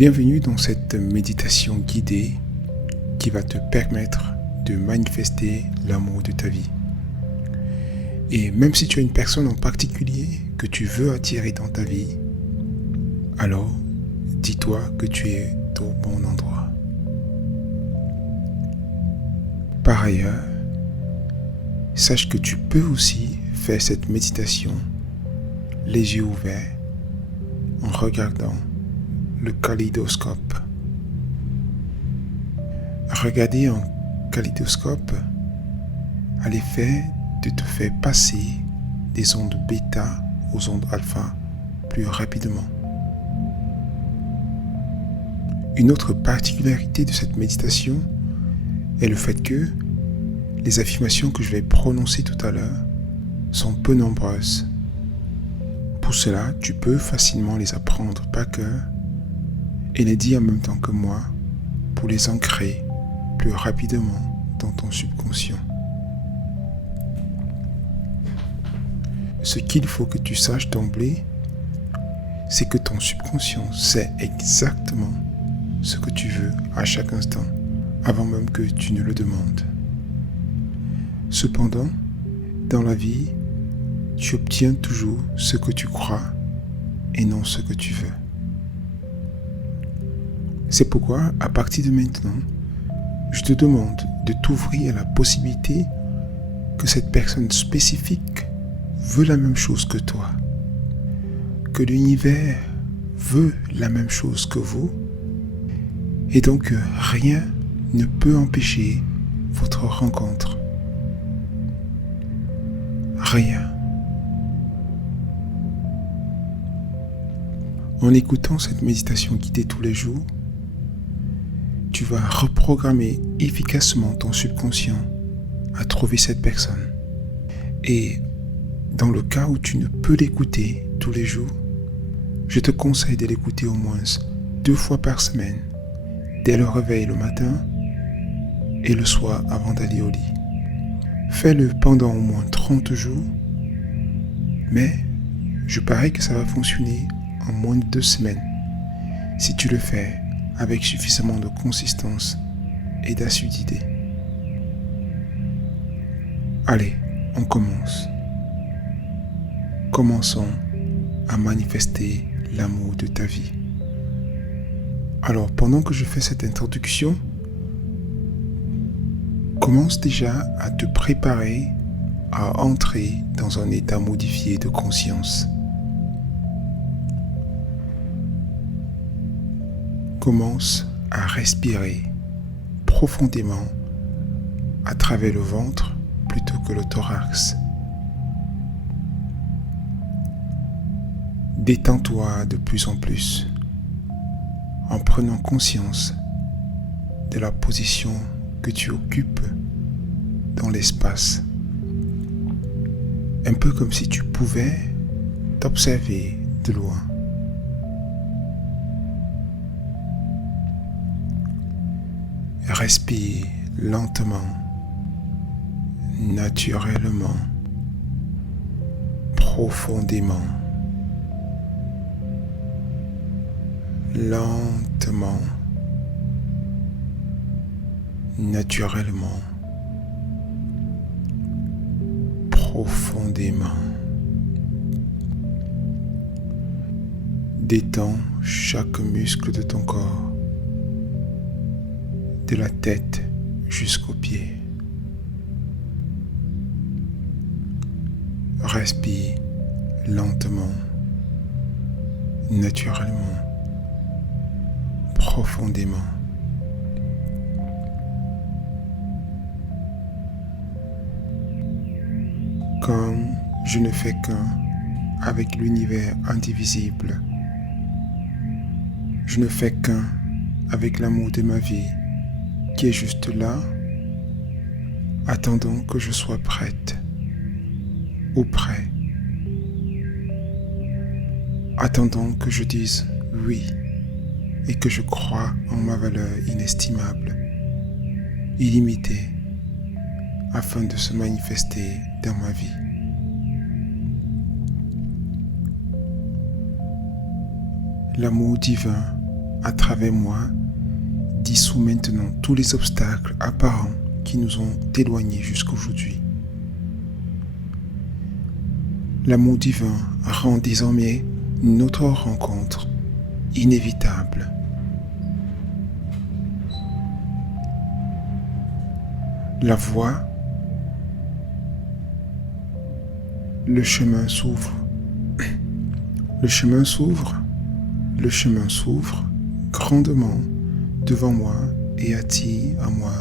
Bienvenue dans cette méditation guidée qui va te permettre de manifester l'amour de ta vie. Et même si tu as une personne en particulier que tu veux attirer dans ta vie, alors dis-toi que tu es au bon endroit. Par ailleurs, sache que tu peux aussi faire cette méditation les yeux ouverts en regardant le kaléidoscope. Regarder un kaléidoscope a l'effet de te faire passer des ondes bêta aux ondes alpha plus rapidement. Une autre particularité de cette méditation est le fait que les affirmations que je vais prononcer tout à l'heure sont peu nombreuses. Pour cela, tu peux facilement les apprendre par cœur et les dire en même temps que moi pour les ancrer plus rapidement dans ton subconscient. Ce qu'il faut que tu saches d'emblée, c'est que ton subconscient sait exactement ce que tu veux à chaque instant, avant même que tu ne le demandes. Cependant, dans la vie, tu obtiens toujours ce que tu crois et non ce que tu veux. C'est pourquoi, à partir de maintenant, je te demande de t'ouvrir à la possibilité que cette personne spécifique veut la même chose que toi, que l'univers veut la même chose que vous, et donc rien ne peut empêcher votre rencontre. Rien. En écoutant cette méditation guidée tous les jours, tu vas reprogrammer efficacement ton subconscient à trouver cette personne. Et dans le cas où tu ne peux l'écouter tous les jours, je te conseille de l'écouter au moins 2 fois par semaine, dès le réveil le matin et le soir avant d'aller au lit. Fais-le pendant au moins 30 jours, mais je parie que ça va fonctionner en moins de 2 semaines si tu le fais avec suffisamment de consistance et d'assiduité. Allez, on commence. Commençons à manifester l'amour de ta vie. Alors, pendant que je fais cette introduction, commence déjà à te préparer à entrer dans un état modifié de conscience. Commence à respirer profondément à travers le ventre plutôt que le thorax. Détends-toi de plus en plus en prenant conscience de la position que tu occupes dans l'espace. Un peu comme si tu pouvais t'observer de loin. Respire lentement, naturellement, profondément, lentement, naturellement, profondément. Détends chaque muscle de ton corps, de la tête jusqu'aux pieds. Respire lentement, naturellement, profondément. Comme je ne fais qu'un avec l'univers indivisible, je ne fais qu'un avec l'amour de ma vie qui est juste là, attendant que je sois prête ou prêt, attendant que je dise oui et que je crois en ma valeur inestimable, illimitée, afin de se manifester dans ma vie. L'amour divin à travers moi dissout maintenant tous les obstacles apparents qui nous ont éloignés jusqu'aujourd'hui. L'amour divin rend désormais notre rencontre inévitable. La voie, le chemin s'ouvre. Le chemin s'ouvre, le chemin s'ouvre grandement devant moi et attire à moi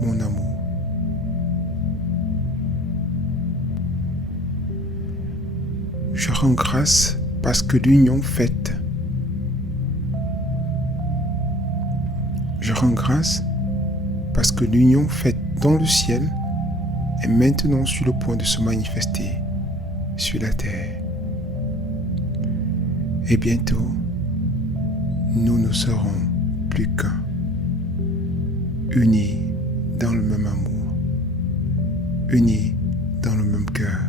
mon amour. Je rends grâce parce que l'union faite. Je rends grâce parce que l'union faite dans le ciel est maintenant sur le point de se manifester sur la terre. Et bientôt, nous ne serons plus qu'un, unis dans le même amour, unis dans le même cœur.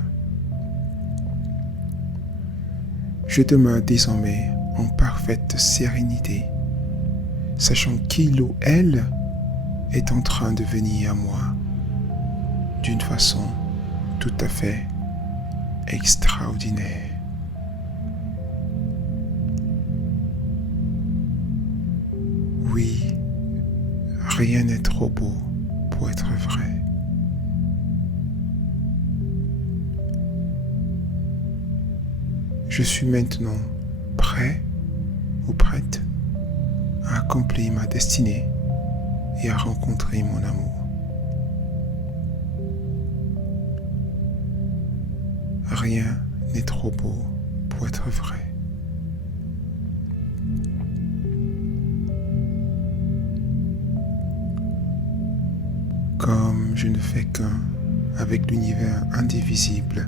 Je demeure désormais en parfaite sérénité, sachant qu'il ou elle est en train de venir à moi d'une façon tout à fait extraordinaire. Oui, rien n'est trop beau pour être vrai. Je suis maintenant prêt ou prête à accomplir ma destinée et à rencontrer mon amour. Rien n'est trop beau pour être vrai. Comme je ne fais qu'un avec l'univers indivisible,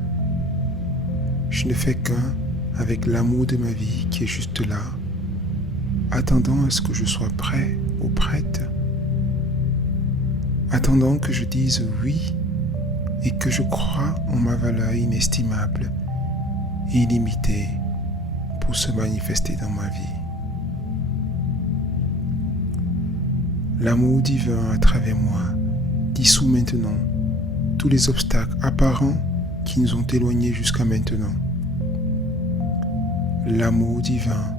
je ne fais qu'un avec l'amour de ma vie qui est juste là, attendant à ce que je sois prêt ou prête, attendant que je dise oui et que je crois en ma valeur inestimable et illimitée pour se manifester dans ma vie. L'amour divin à travers moi dissout maintenant tous les obstacles apparents qui nous ont éloignés jusqu'à maintenant. L'amour divin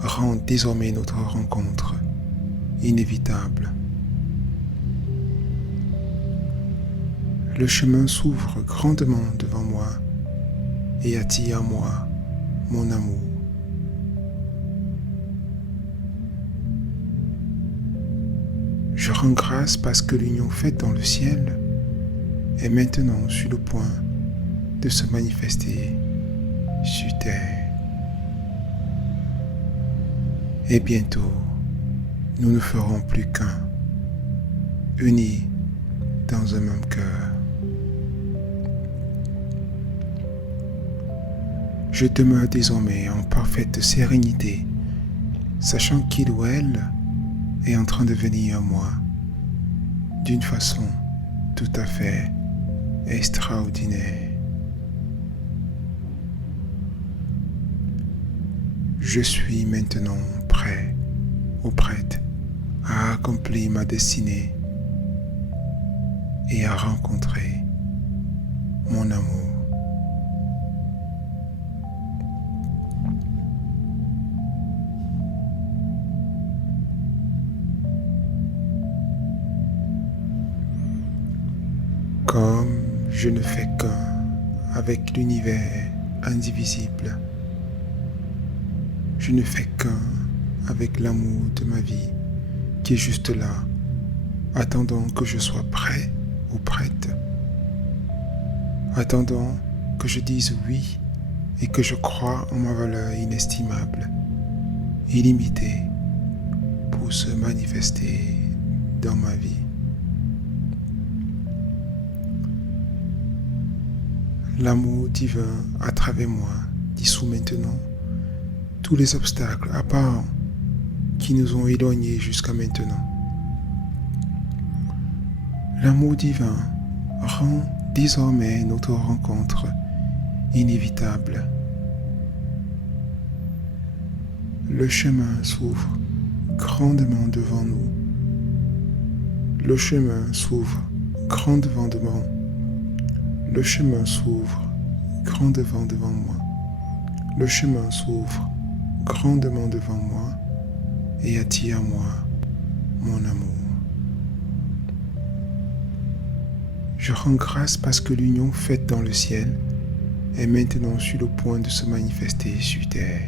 rend désormais notre rencontre inévitable. Le chemin s'ouvre grandement devant moi et attire à moi mon amour. Je rends grâce parce que l'union faite dans le ciel est maintenant sur le point de se manifester sur terre. Et bientôt, nous ne ferons plus qu'un, unis dans un même cœur. Je demeure désormais en parfaite sérénité, sachant qu'il ou elle est en train de venir à moi d'une façon tout à fait extraordinaire. Je suis maintenant prêt ou prête à accomplir ma destinée et à rencontrer mon amour. Comme je ne fais qu'un avec l'univers indivisible, je ne fais qu'un avec l'amour de ma vie qui est juste là, attendant que je sois prêt ou prête, attendant que je dise oui et que je crois en ma valeur inestimable, illimitée, pour se manifester dans ma vie. L'amour divin à travers moi dissout maintenant tous les obstacles apparents qui nous ont éloignés jusqu'à maintenant. L'amour divin rend désormais notre rencontre inévitable. Le chemin s'ouvre grandement devant nous. Le chemin s'ouvre grandement devant. Le chemin s'ouvre grandement devant moi. Le chemin s'ouvre grandement devant moi et attire à moi mon amour. Je rends grâce parce que l'union faite dans le ciel est maintenant sur le point de se manifester sur terre.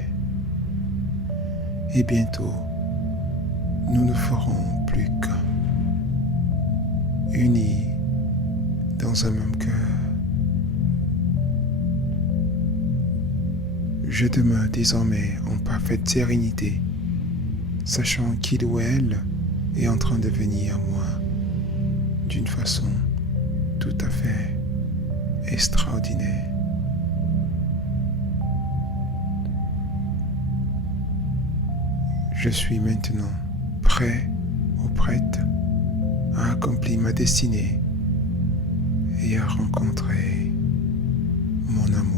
Et bientôt, nous ne ferons plus qu'un, unis dans un même cœur. Je demeure désormais en parfaite sérénité, sachant qu'il ou elle est en train de venir à moi d'une façon tout à fait extraordinaire. Je suis maintenant prêt ou prête à accomplir ma destinée et à rencontrer mon amour.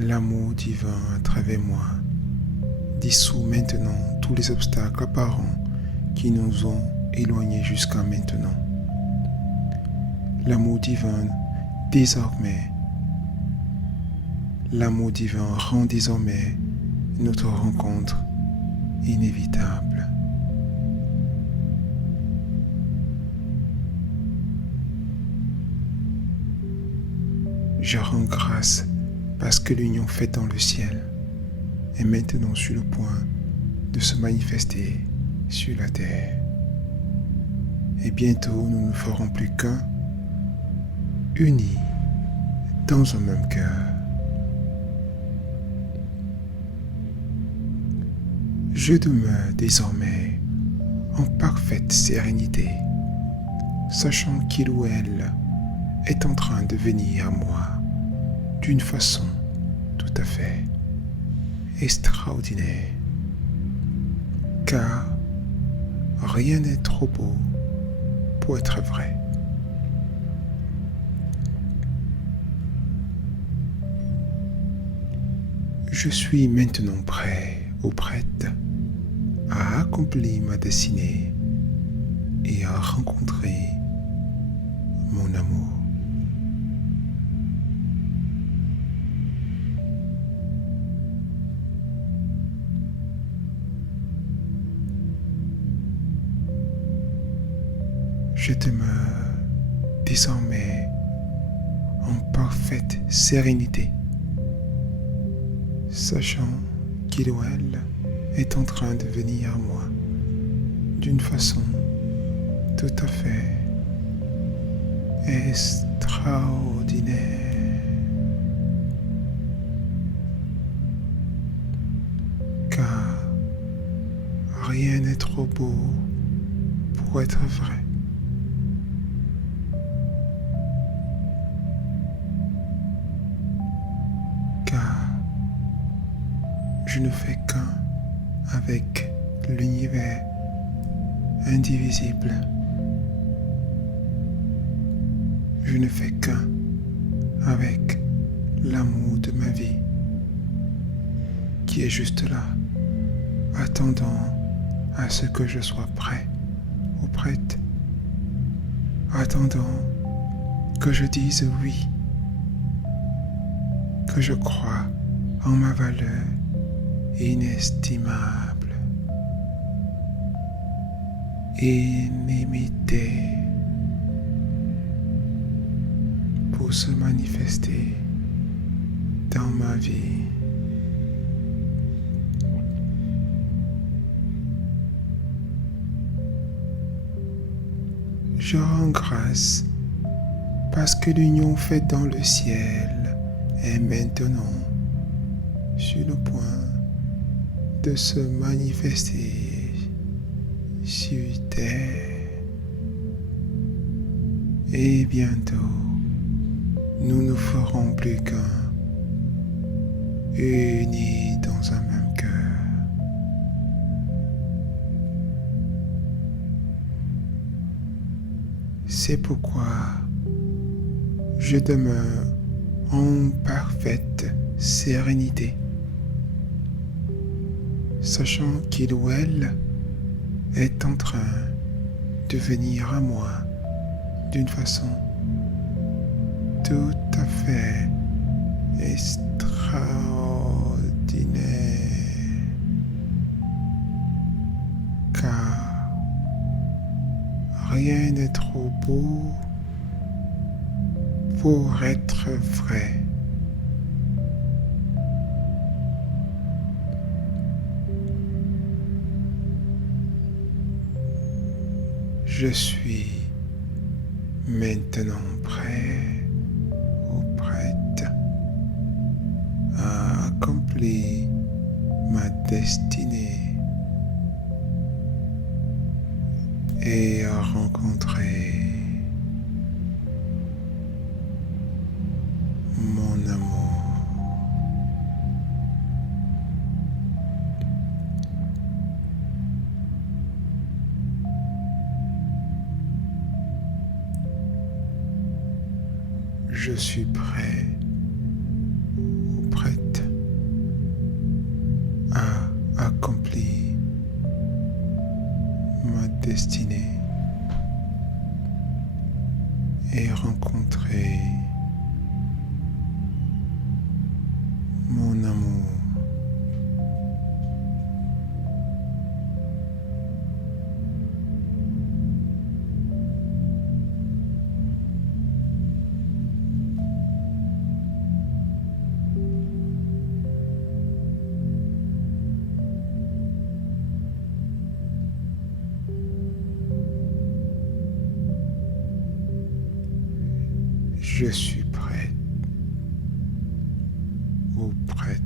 L'amour divin à travers moi dissout maintenant tous les obstacles apparents qui nous ont éloignés jusqu'à maintenant. L'amour divin rend désormais notre rencontre inévitable. Je rends grâce parce que l'union faite dans le ciel est maintenant sur le point de se manifester sur la terre. Et bientôt, nous ne ferons plus qu'un, unis dans un même cœur. Je demeure désormais en parfaite sérénité, sachant qu'il ou elle est en train de venir à moi d'une façon tout à fait extraordinaire, car rien n'est trop beau pour être vrai. Je suis maintenant prêt ou prête à accomplir ma destinée et à rencontrer mon amour. Je demeure désormais en parfaite sérénité, sachant qu'il ou elle est en train de venir à moi d'une façon tout à fait extraordinaire. Car rien n'est trop beau pour être vrai. Je ne fais qu'un avec l'univers indivisible. Je ne fais qu'un avec l'amour de ma vie qui est juste là, attendant à ce que je sois prêt ou prête, attendant que je dise oui, que je crois en ma valeur inestimable, inimité, pour se manifester dans ma vie. Je rends grâce parce que l'union faite dans le ciel est maintenant sur le point de se manifester sur terre. Et bientôt, nous ne ferons plus qu'un, unis dans un même cœur. C'est pourquoi je demeure en parfaite sérénité, sachant qu'il ou elle est en train de venir à moi d'une façon tout à fait extraordinaire. Car rien n'est trop beau pour être vrai. Je suis maintenant prêt ou prête à accomplir ma destinée et à rencontrer mon amour. Je suis prêt ou prête à accomplir ma destinée et rencontrer mon amour. Je suis prêt ou prête